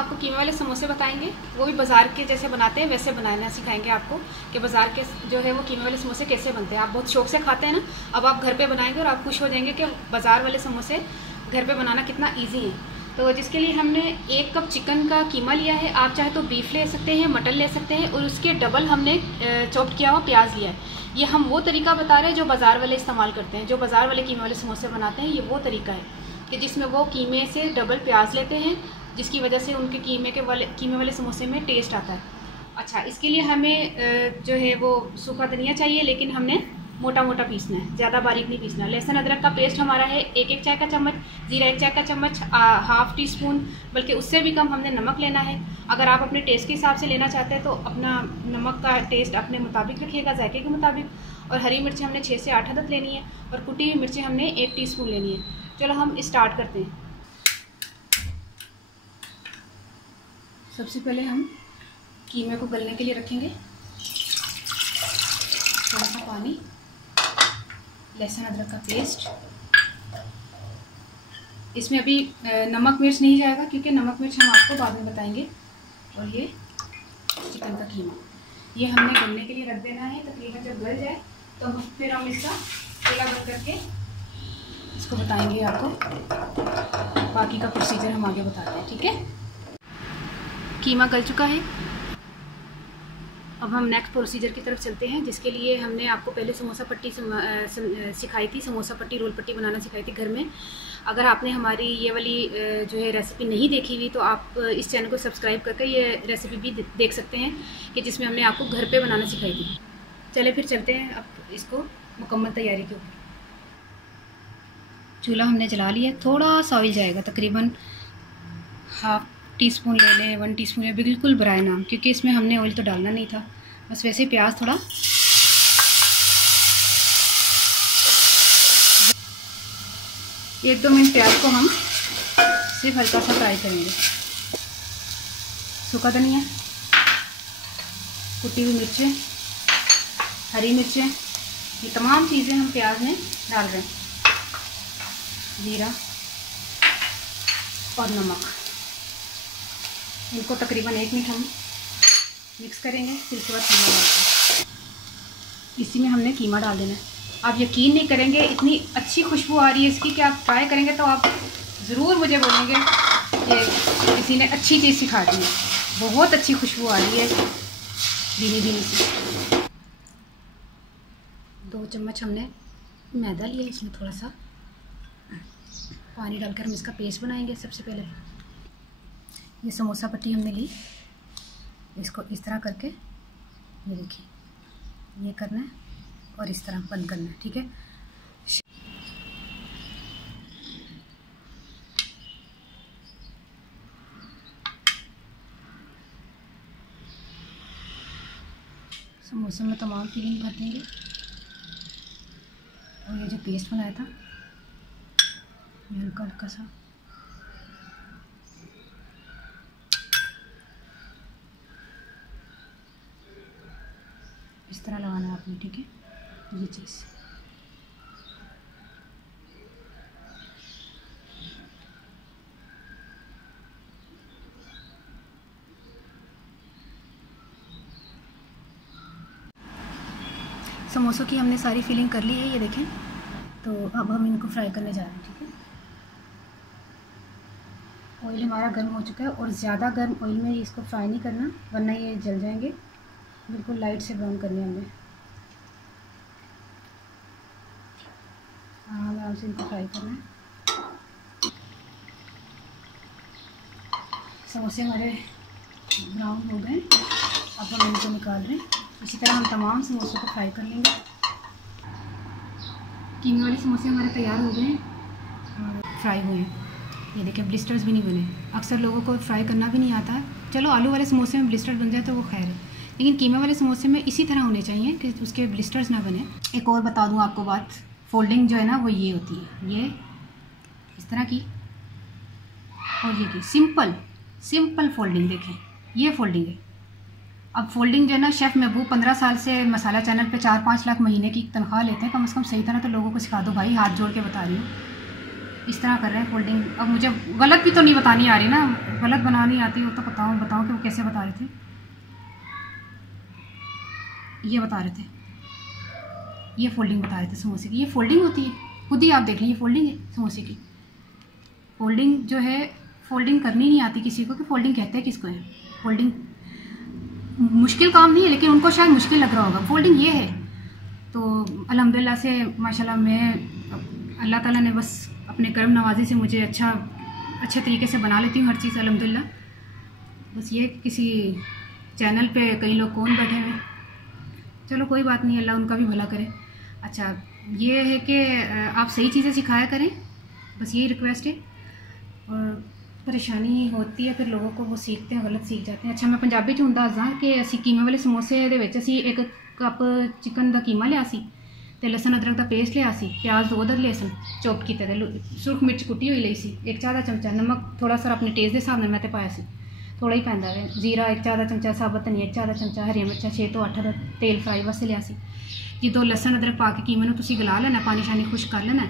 आपको कीमे वाले समोसे बताएंगे, वो भी बाज़ार के जैसे बनाते हैं वैसे बनाना सिखाएंगे आपको कि बाज़ार के जो है वो कीमे वाले समोसे कैसे बनते हैं। आप बहुत शौक से खाते हैं ना, अब आप घर पे बनाएंगे और आप खुश हो जाएंगे कि बाज़ार वाले समोसे घर पे बनाना कितना ईजी है। तो जिसके लिए हमने 1 कप चिकन का कीमा लिया है। आप चाहे तो बीफ ले सकते हैं, मटन ले सकते हैं, और उसके डबल हमने चॉप किया हुआ प्याज लिया है। ये हम वो तरीका बता रहे हैं जो बाज़ार वाले इस्तेमाल करते हैं, जो बाज़ार वाले कीमे वाले समोसे बनाते हैं। ये वो तरीका है कि जिसमें वो कीमे से डबल प्याज लेते हैं, जिसकी वजह से उनके कीमे वाले समोसे में टेस्ट आता है। अच्छा, इसके लिए हमें जो है वो सूखा धनिया चाहिए, लेकिन हमने मोटा मोटा पीसना है, ज़्यादा बारीक नहीं पीसना। लहसुन अदरक का पेस्ट हमारा है 1 चाय का चम्मच, जीरा 1 चाय का चम्मच, ½ टीस्पून, बल्कि उससे भी कम हमने नमक लेना है। अगर आप अपने टेस्ट के हिसाब से लेना चाहते हैं तो अपना नमक का टेस्ट अपने मुताबिक रखिएगा, जायके के मुताबिक। और हरी मिर्ची हमने 6 से 8 अदद लेनी है, और कुटी हुई मिर्ची हमने 1 टीस्पून लेनी है। चलो हम स्टार्ट करते हैं। सबसे पहले हम कीमे को गलने के लिए रखेंगे थोड़ा सा पानी, लहसुन अदरक का पेस्ट। इसमें अभी नमक मिर्च नहीं जाएगा क्योंकि नमक मिर्च हम आपको बाद में बताएंगे। और ये चिकन का कीमा, ये हमने गलने के लिए रख देना है। तकरीबन जब गल जाए तो फिर हम इसका चूल्हा बंद करके इसको बताएंगे आपको। बाकी का प्रोसीजर हम आगे बताते हैं, ठीक है। कीमा गल चुका है, अब हम नेक्स्ट प्रोसीजर की तरफ चलते हैं, जिसके लिए हमने आपको पहले समोसा पट्टी सिखाई थी, समोसा पट्टी रोल पट्टी बनाना सिखाई थी घर में। अगर आपने हमारी ये वाली जो है रेसिपी नहीं देखी हुई तो आप इस चैनल को सब्सक्राइब करके ये रेसिपी भी देख सकते हैं कि जिसमें हमने आपको घर पे बनाना सिखाई थी। चले फिर चलते हैं अब इसको मुकम्मल तैयारी के ऊपर। चूल्हा हमने जला लिया, थोड़ा सा ऑयल जाएगा, तकरीबन ½ टीस्पून ले लें, 1 टीस्पून ले, बिल्कुल बराए नाम, क्योंकि इसमें हमने ऑयल तो डालना नहीं था, बस वैसे ही प्याज थोड़ा 1-2 मिनट प्याज को हम सिर्फ हल्का सा फ्राई करेंगे। सूखा धनिया, कुटी हुई मिर्चें, हरी मिर्चें, ये तमाम चीज़ें हम प्याज में डाल रहे हैं, जीरा और नमक। इनको तकरीबन 1 मिनट हम मिक्स करेंगे, फिर उसके बाद कीमा डालते हैं। इसी में हमने कीमा डाल देना है। आप यकीन नहीं करेंगे, इतनी अच्छी खुशबू आ रही है इसकी कि आप ट्राई करेंगे तो आप ज़रूर मुझे बोलेंगे कि किसी ने अच्छी चीज़ सिखा दी है। बहुत अच्छी खुशबू आ रही है धीमी धीमी सी। 2 चम्मच हमने मैदा लिया, इसमें थोड़ा सा पानी डालकर हम इसका पेस्ट बनाएंगे। सबसे पहले ये समोसा पट्टी हमने ली, इसको इस तरह करके ये देखिए ये करना है और इस तरह बंद करना है, ठीक है। समोसे में तमाम फिलिंग भर देंगे, और ये जो पेस्ट बनाया था ये हल्का हल्का सा इस तरह लगाना है आपने, ठीक है। ये चीज़ समोसों की हमने सारी फिलिंग कर ली है, ये देखें। तो अब हम इनको फ्राई करने जा रहे हैं, ठीक है। ऑयल हमारा गर्म हो चुका है, और ज़्यादा गर्म ऑयल में इसको फ्राई नहीं करना वरना ये जल जाएंगे। बिल्कुल लाइट से ब्राउन करने हमने, आराम से इनको फ्राई करना है। समोसे हमारे ब्राउन हो गए, अब हम इनको निकाल रहे हैं। इसी तरह हम तमाम समोसों को फ्राई कर लेंगे। कीमे वाले समोसे हमारे तैयार हो गए हैं और फ्राई हुए हैं। ये देखें, ब्लिस्टर्स भी नहीं बने। अक्सर लोगों को फ्राई करना भी नहीं आता है। चलो आलू वाले समोसे में ब्लिस्टर बन जाए तो वो खैर है, लेकिन कीमे वाले समोसे में इसी तरह होने चाहिए कि उसके ब्लिस्टर्स ना बने। एक और बता दूं आपको बात, फोल्डिंग जो है ना वो ये होती है, ये इस तरह की, और ये की सिंपल फोल्डिंग। देखें ये फोल्डिंग है। अब फोल्डिंग जो है ना, शेफ़ महबूब 15 साल से मसाला चैनल पे 4-5 लाख महीने की तनख्वाह लेते हैं, कम से कम सही तरह तो लोगों को सिखा दो भाई, हाथ जोड़ के बता रही हूँ। इस तरह कर रहे हैं फोल्डिंग। अब मुझे गलत भी तो नहीं बतानी आ रही ना, गलत बनानी आती हो तो बताओ कि वो कैसे बता रहे थे। ये बता रहे थे, ये फोल्डिंग बता रहे थे समोसे की। ये फोल्डिंग होती है, खुद ही आप देख लें, ये फोल्डिंग है समोसे की। फोल्डिंग जो है, फोल्डिंग करनी नहीं आती किसी को कि फोल्डिंग कहते हैं किसको है। फोल्डिंग मुश्किल काम नहीं है, लेकिन उनको शायद मुश्किल लग रहा होगा। फोल्डिंग ये है। तो अल्हम्दुलिल्लाह से माशाल्लाह मैं अल्लाह ताला ने बस अपने कर्म नवाजी से मुझे अच्छे तरीके से बना लेती हूँ हर चीज़ अल्हम्दुलिल्लाह। बस ये किसी चैनल पे कई लोग कौन बैठे हुए, चलो कोई बात नहीं, अल्लाह उनका भी भला करे। अच्छा ये है कि आप सही चीज़ें सिखाया करें, बस यही रिक्वेस्ट है। और परेशानी होती है फिर लोगों को, वो सीखते हैं गलत सीख जाते हैं। अच्छा मैं पंजाबी च हुंदा दसां कि असी कीमे वाले समोसे दे विच असी 1 कप चिकन का कीमा लिया सी ते लसन अदरक का पेस्ट लिया सी, प्याज 2 अदद लहसुन चॉप कीते ते सुरख मिर्च कुटी हुई लई सी, 1 चाह दा चमचा नमक थोड़ा सा अपने टेस्ट के हिसाब नाल मैं ते पाया सी, थोड़ा ही पैंदा है, जीरा 1 चाह दा चमचा, साबत धनिया 1 चाह दा चमचा, हरियां मिर्चां 6 तो 8 अदद, तेल फ्राई वास्ते लिया सी जी। 2 लसन अदरक पा के कीमे नूं तुसीं गला लेना, पानी शानी खुश कर लेना।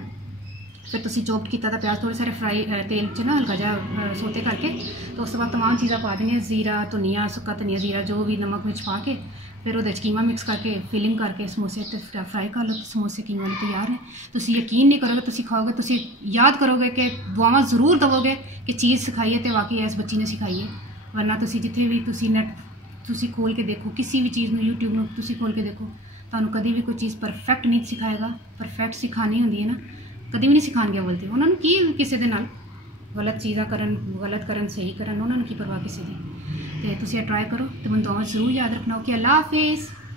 फिर तुसीं चॉप किया था प्याज थोड़े सारे फ्राई तेल च ना हल्का जा सोते करके, तो उस बाद तमाम चीज़ां पा देनियां, जीरा धनिया सुक्का धनिया जीरा जो भी नमक मिर्च पा के, फिर वो कीमा मिक्स करके फिलिंग करके समोसे तो फ्राई कर लो। तो समोसे कीमे वाले तैयार हैं। तुसीं यकीन नहीं करोगे, तुसीं खाओगे तुसीं याद करोगे कि दुआवां ज़रूर दवोगे कि चीज़ सिखाई है तो वाकई इस बच्ची ने सिखाई है। वरना तुसीं जिथे भी तुसीं नेट तुसीं खोल के देखो, किसी भी चीज़ में यूट्यूब में तुसीं खोल के देखो, तुहानूं कभी भी कोई चीज़ परफेक्ट नहीं सिखाएगा। परफेक्ट सिखानी होंदी है ना, कभी भी नहीं सिखाणगे बोलते उन्होंने की किसी दे नाल गलत चीज़ां करन, गलत करन सही करन, उन्होंने की परवाह किसी दी। तो तुसीं ट्राई करो तो मैं दुआवां जरूर याद रखना। ओके, अल्लाह हाफिज़।